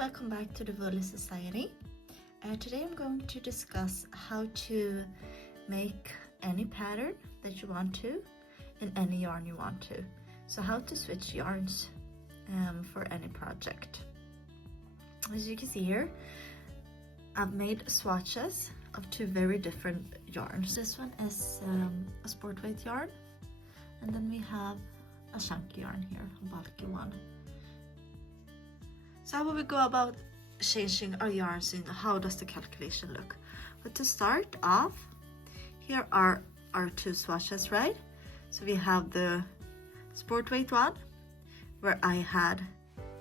welcome back to the Woolly Society. Today I'm going to discuss how to make any pattern that you want to in any yarn you want to. So how to switch yarns for any project. As you can see here, I've made swatches of two very different yarns. This one is a sport weight yarn, and then we have a chunky yarn here, a bulky one. So how will we go about changing our yarns and how does the calculation look? But to start off, here are our two swatches, right? So we have the sport weight one, where I had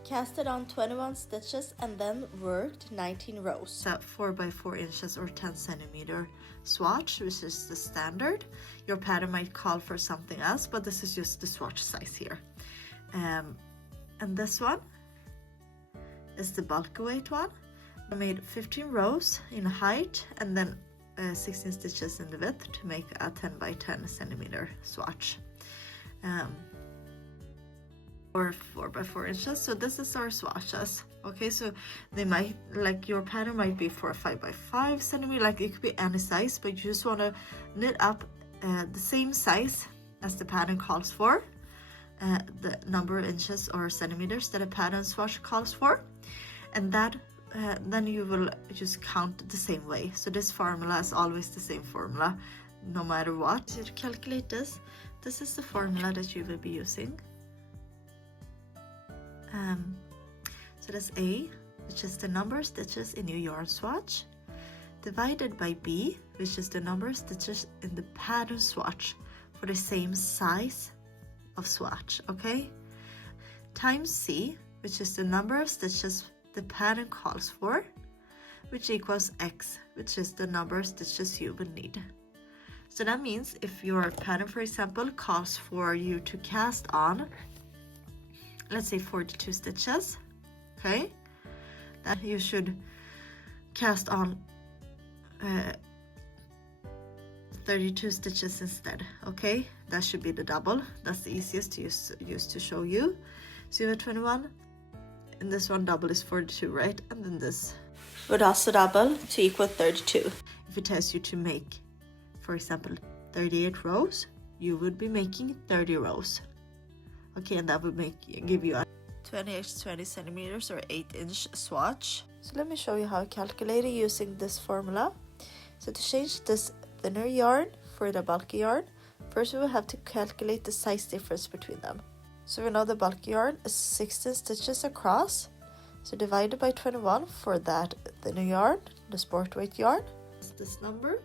casted on 21 stitches and then worked 19 rows. So 4 by 4 inches or 10 centimeter swatch, which is the standard. Your pattern might call for something else, but this is just the swatch size here. And this one is the bulky weight one. I made 15 rows in height and then 16 stitches in the width to make a 10 by 10 centimeter swatch. Or 4 by 4 inches. So this is our swatches. Okay, so they might, like, your pattern might be for 5 by 5 centimeter, like it could be any size, but you just want to knit up the same size as the pattern calls for, the number of inches or centimeters that a pattern swatch calls for, and that then you will just count the same way. So this formula is always the same formula no matter what. So to calculate this is the formula that you will be using. So that's A, which is the number of stitches in your yarn swatch, divided by B, which is the number of stitches in the pattern swatch for the same size of swatch, okay? Times C, which is the number of stitches the pattern calls for, which equals X, which is the number of stitches you will need. So that means if your pattern, for example, calls for you to cast on, let's say 42 stitches, okay, that you should cast on 32 stitches instead, okay? That should be the double. That's the easiest to use to show you. So you have 21, and this one double is 42, right? And then this would also double to equal 32. If it tells you to make, for example, 38 rows, you would be making 30 rows. Okay, and that would give you a 20 centimeters or 8-inch swatch. So let me show you how I calculate it using this formula. So to change this thinner yarn for the bulky yarn, first we will have to calculate the size difference between them. So we know the bulky yarn is 16 stitches across, so divided by 21 for that thinner yarn, the sport weight yarn. This number,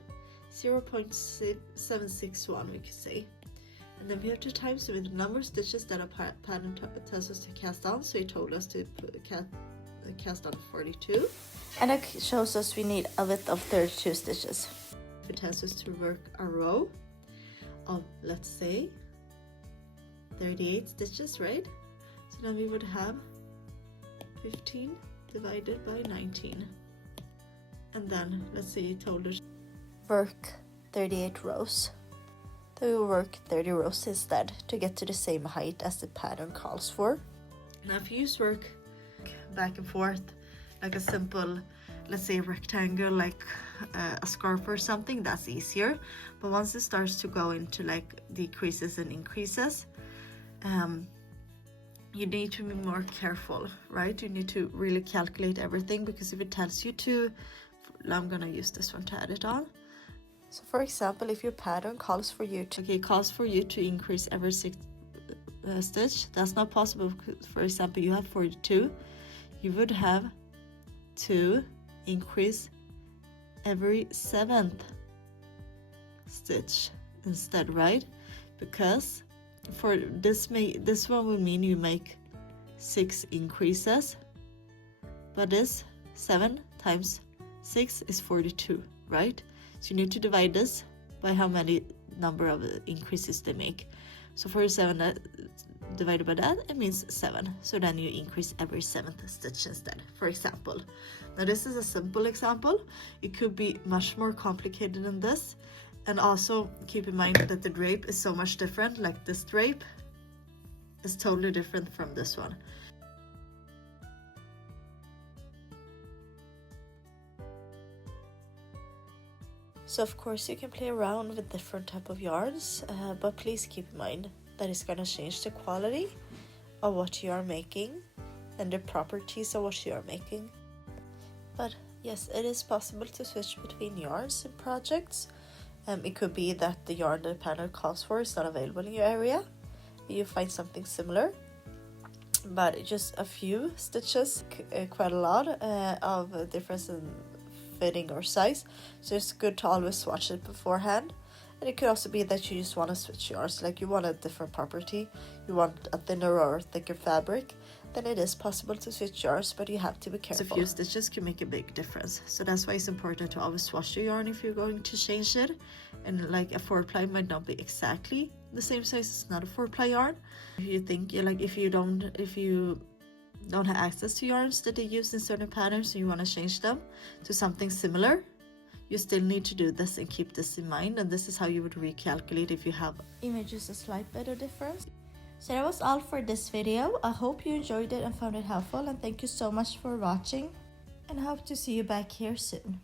0.761 we could say. And then we have to times with the number of stitches that a pattern tells us to cast on. So it told us to cast on 42. And it shows us we need a width of 32 stitches. If it tells us to work a row of, let's say, 38 stitches, right? So then we would have 15 divided by 19. And then, let's say it told us work 38 rows. Then we will work 30 rows instead to get to the same height as the pattern calls for. Now if you just work back and forth like a simple, let's say, rectangle, like a scarf or something, that's easier. But once it starts to go into like decreases and increases, you need to be more careful, right? You need to really calculate everything, because if it tells you to, I'm gonna use this one to add it on. So for example, if your pattern calls for you to increase every 6 stitch, that's not possible. For example, you have 42, you would have to increase every 7th stitch instead, right? Because for this one would mean you make 6 increases, but this 7 times 6 is 42, right? So you need to divide this by how many number of increases they make. So 47 divided by that, it means 7. So then you increase every 7th stitch instead, for example. Now this is a simple example. It could be much more complicated than this. And also keep in mind that the drape is so much different. Like this drape is totally different from this one. So of course you can play around with different type of yarns, but please keep in mind that it's gonna change the quality of what you are making and the properties of what you are making. But yes, it is possible to switch between yarns and projects. It could be that the yarn the pattern calls for is not available in your area. You find something similar, but just a few stitches, quite a lot of difference in fitting or size, so it's good to always swatch it beforehand. And it could also be that you just want to switch yarns, like you want a different property, you want a thinner or thicker fabric, then it is possible to switch yarns, but you have to be careful. So a few stitches can make a big difference, so that's why it's important to always swatch your yarn if you're going to change it. And like a 4-ply might not be exactly the same size as not a 4-ply yarn. If you think if you don't have access to yarns that they use in certain patterns and you want to change them to something similar, you still need to do this and keep this in mind, and this is how you would recalculate if you have images a slight bit of difference. So that was all for this video. I hope you enjoyed it and found it helpful, and thank you so much for watching, and I hope to see you back here soon.